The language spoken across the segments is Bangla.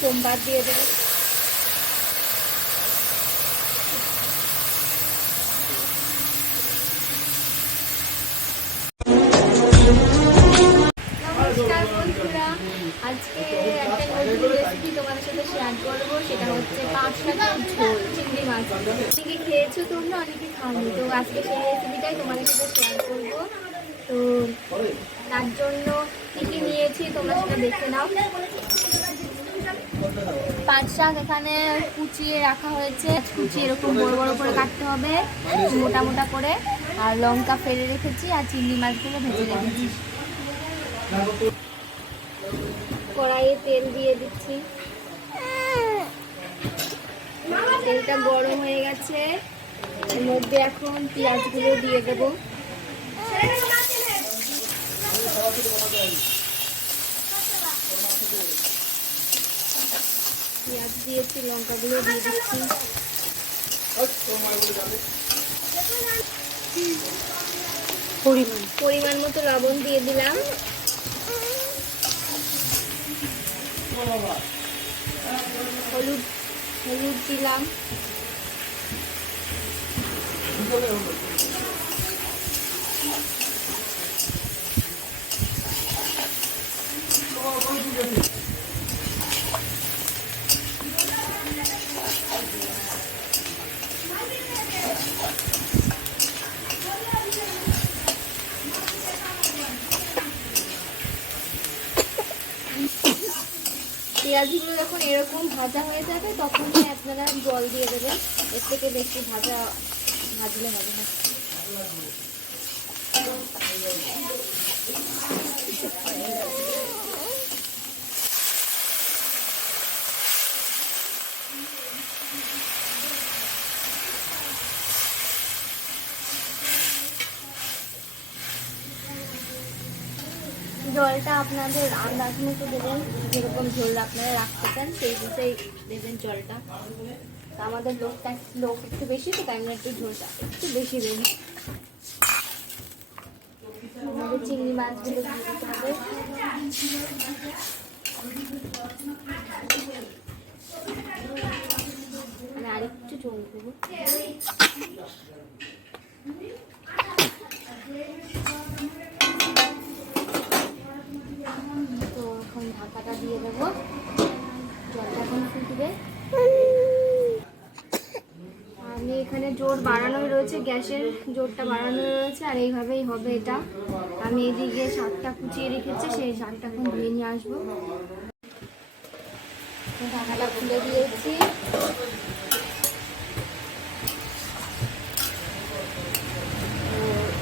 সোমবার দিয়ে দেবো। নমস্কার বন্ধুরা, আজকে একটা নতুন রেসিপি তোমাদের সাথে শেয়ার করবো। সেটা হচ্ছে 5 টাকার ঝোল চিংড়ি মাছ। অনেকে খেয়েছো তোমরা, অনেকে খাওনি, তো আজকে সেই রেসিপিটাই তোমাদের সাথে শেয়ার করবো। তো তার জন্য কী কী নিয়েছি তোমরা সেটা দেখে নাও। পাঁচ শাক এখানে কুচিয়ে রাখা হয়েছে, কুচিয়ে এরকম বড় বড় করে কাটতে হবে, মোটা মোটা করে। আর লঙ্কা ফেলে রেখেছি, আর চিংড়ি মাছগুলো ভেজে রেখেছি। কড়াইয়ে তেল দিয়ে দিচ্ছি, তেলটা গরম হয়ে গেছে। এর মধ্যে এখন পেঁয়াজগুলো দিয়ে দেবো। পেঁয়াজ দিয়েছি, লঙ্কাগুলো দিয়ে দিচ্ছি। পরিমাণ মতো লবণ দিয়ে দিলাম। হলুদ দিলাম। পেঁয়াজগুলো যখন এরকম ভাজা হয়ে যাবে তখনই আপনারা জল দিয়ে দেবেন। এর থেকে বেশি ভাজলে হবে না। জলটা আপনাদের আন্দাজ মতো দেবেন, যেরকম ঝোল আপনারা রাখতে চান সেই বুঝেই দেবেন জলটা। আমাদের লোক একটু বেশি, তো তাই একটু ঝোলটা একটু বেশি দেবেন। আমাদের চিংড়ি মাছগুলো দিয়ে দিতে হবে। আমি আরেকটু ঝোল দেবো। তো এখন ঢাকাটা দিয়ে দেবো, জলটা এখন ফুটবে। আমি এখানে জোর বাড়ানো রয়েছে, গ্যাসের জোরটা বাড়ানো রয়েছে, আর এইভাবেই হবে এটা। আমি এদিকে শাকটা কুচিয়ে রেখেছি, সেই শাকটা এখন ধুয়ে নিয়ে আসবো। ঢাকাটা খুলে দিয়েছি।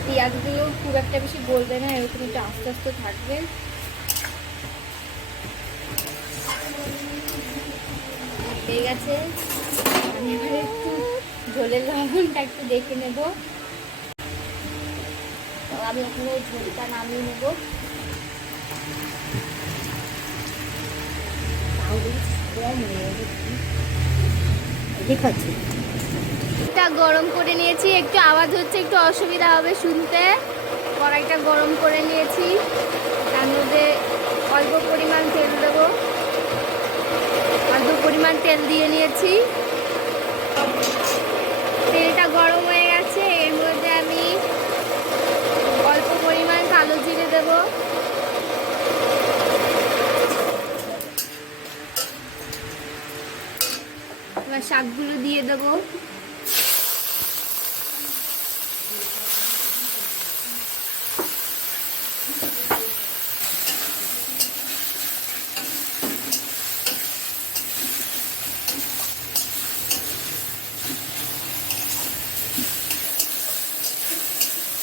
পেঁয়াজগুলো খুব একটা বেশি গলবে না, এরকম একটু আস্তে আস্তে থাকবে। হয়ে গেছে। আমি এবারে একটু ঝোলের লবণটা একটু দেখে নেব। তো আমি ওখানে ঝোলটা নামিয়ে নেব। এটা গরম করে নিয়েছি, একটু আওয়াজ হচ্ছে, একটু অসুবিধা হবে শুনতে। কড়াইটা গরম করে নিয়েছি, তার মধ্যে অল্প পরিমাণ তেল দেবো। অল্প পরিমাণ তেল দিয়ে নিয়েছি, তেলটা গরম হয়ে গেছে। এর মধ্যে আমি অল্প পরিমাণ কালো জিরে দেব। এবার শাকগুলো দিয়ে দেবো।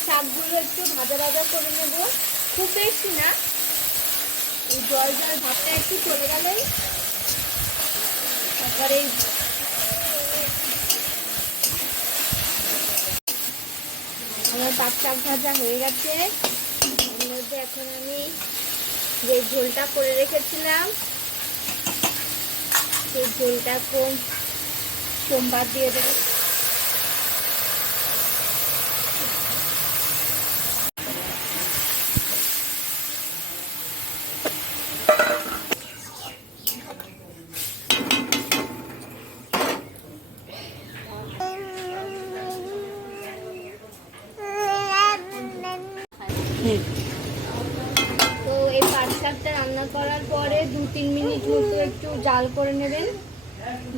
শাকগুলো একটু ভাজা ভাজা করে নেব, খুব বেশি না। এই জল ভাবটা একটু চলে গেলেই তারপরে আমার পাট শাক ভাজা হয়ে গেছে। এর মধ্যে এখন আমি যে ঝোলটা করে রেখেছিলাম সেই ঝোলটা সোমবার দিয়ে দেবো। মিনিট মতো একটু জাল করে নেবেন,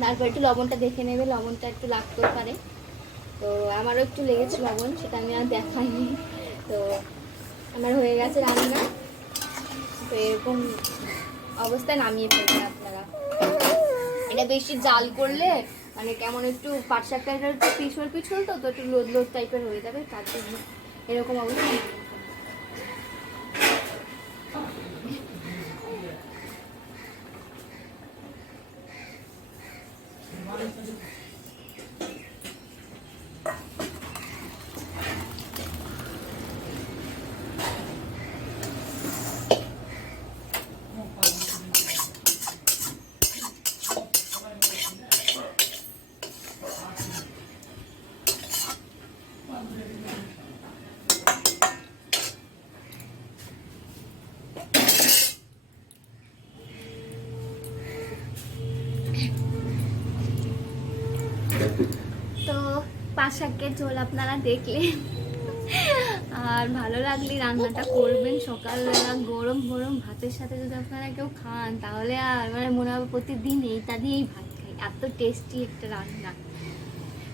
তারপর একটু লবণটা দেখে নেবে, লবণটা একটু লাগতেও পারে। তো আমারও একটু লেগেছে লবণ, সেটা আমি আর দেখাইনি। তো আমার হয়ে গেছে রান্না। তো এরকম অবস্থায় নামিয়ে ফেলবেন আপনারা। এটা বেশি জাল করলে মানে কেমন একটু পাট শাক টাইপের একটু পিছল পিছল, তো একটু লোদ লোদ টাইপের হয়ে যাবে, তার জন্য এরকম অবস্থায়। তো পাট শাকের ঝোল আপনারা দেখলেন, আর ভালো লাগলে রান্নাটা করবেন। সকালবেলা গরম গরম ভাতের সাথে যদি আপনারা কেউ খান, তাহলে আর মানে মনে হবে প্রতিদিন এইটা দিয়েই ভাত খাই, এত টেস্টি একটা রান্না।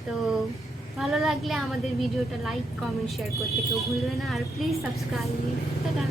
তো ভালো লাগলে আমাদের ভিডিওটা লাইক কমেন্ট শেয়ার করতে কেউ ভুলবে না, আর প্লিজ সাবস্ক্রাইব। টাটা।